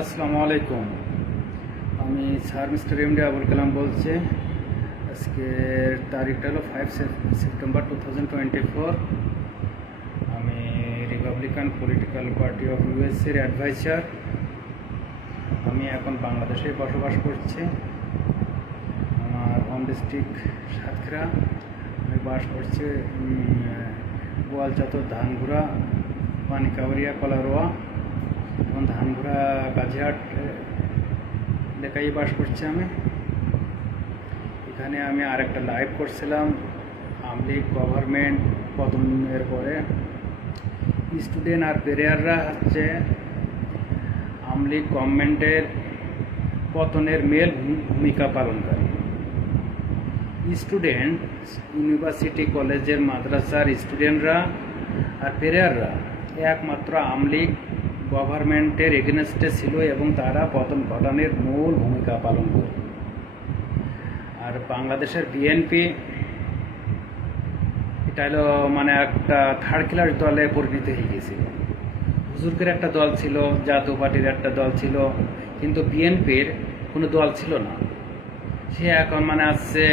আসসালামু আলাইকুম। আমি sir mister MD Abul Kalam বলছি। আজকের তারিখটা হলো 5 সেপ্টেম্বর 2024। আমি রিপাবলিকান পলিটিক্যাল পার্টি অফ ইউএসএর অ্যাডভাইজার। আমি এখন বাংলাদেশে বসবাস করছি। আমার হোম ডিস্ট্রিক্ট সাতক্ষীরা। আমি বাস করছি গোয়ালচত্বর, ধানঘুরা, পানিকাউরিয়া, কলারোয়া এবং ধানঘুরা কাজিহাট এলাকায় বাস করছি আমি। এখানে আমি আরেকটা লাইভ করছিলাম আওয়ামী লীগ গভর্নমেন্ট পতনের পরে স্টুডেন্ট আর প্লেয়াররা হচ্ছে আওয়ামী লীগ গভর্নমেন্টের পতনের মেল ভূমিকা পালনকারী। স্টুডেন্ট, ইউনিভার্সিটি, কলেজের, মাদ্রাসার স্টুডেন্টরা আর প্লেয়াররা একমাত্র আওয়ামী লীগ গভর্নমেন্টের এগেনস্টে ছিল এবং তারা পতন ঘটানোর মূল ভূমিকা পালন করে। আর বাংলাদেশের বিএনপি এটা হলো মানে একটা থার্ড ক্লাস দলে পরিণত হয়ে গেছিল। হুজুরকের একটা দল ছিল, জাতীয় পার্টির একটা দল ছিল, কিন্তু বিএনপির কোনো দল ছিল না। সে এখন মানে আসছে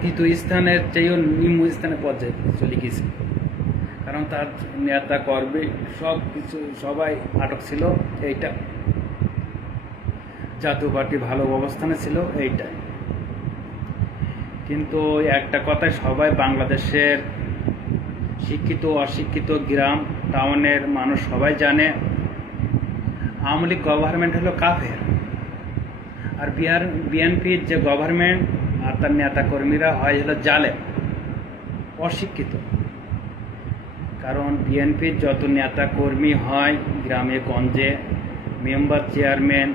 তৃতীয় স্থানের চেয়েও নিম্ন স্থানে পর্যায়ে চলে গেছে। কারণ তার নেতা কর্মী সব কিছু সবাই আটক ছিল। এইটা জাতীয় পার্টি ভালো অবস্থানে ছিল এইটাই। কিন্তু একটা কথায় সবাই বাংলাদেশের শিক্ষিত অশিক্ষিত গ্রাম টাউনের মানুষ সবাই জানে আওয়ামী লীগ গভর্নমেন্ট হলো কাফের। আর বিএনপির যে গভর্নমেন্ট আর তার নেতা কর্মীরা হয় হলো জালেম, অশিক্ষিত। কারণ বিএনপির যত নেতা কর্মী হয় গ্রামে গঞ্জে, মেম্বার, চেয়ারম্যান,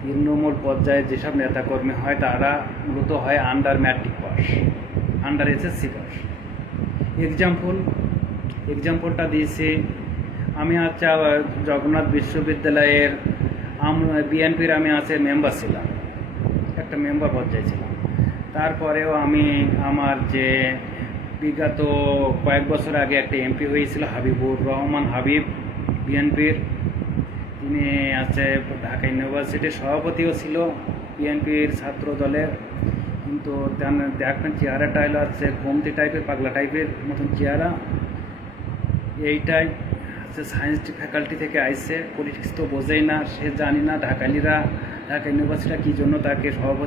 তৃণমূল পর্যায়ে যেসব নেতাকর্মী হয় তারা মূলত হয় under matric pass, under SSC pass. এক্সাম্পলটা দিয়েছি আমি হচ্ছে জগন্নাথ বিশ্ববিদ্যালয়ের বিএনপির আমি আছে মেম্বার ছিলাম, একটা মেম্বার পর্যায়ে ছিলাম। তারপরেও আমি আমার যে বিগত কয়েক বছর আগে একটা এমপি হয়েছিল হাবিবুর রহমান হাবিব, বিএনপির, তিনি আছে ঢাকা ইউনিভার্সিটির সভাপতিও ছিল বিএনপির ছাত্র দলের। কিন্তু দেখবেন চেহারাটা হলো হচ্ছে কমতি টাইপের, পাগলা টাইপের মতন চেহারা। এইটাই হচ্ছে সায়েন্স ফ্যাকাল্টি থেকে আইসে, পলিটিক্স তো বোঝেই না, সে জানি না ঢাকা ইউনিভার্সিটি কী জন্য তাকে সভাপতি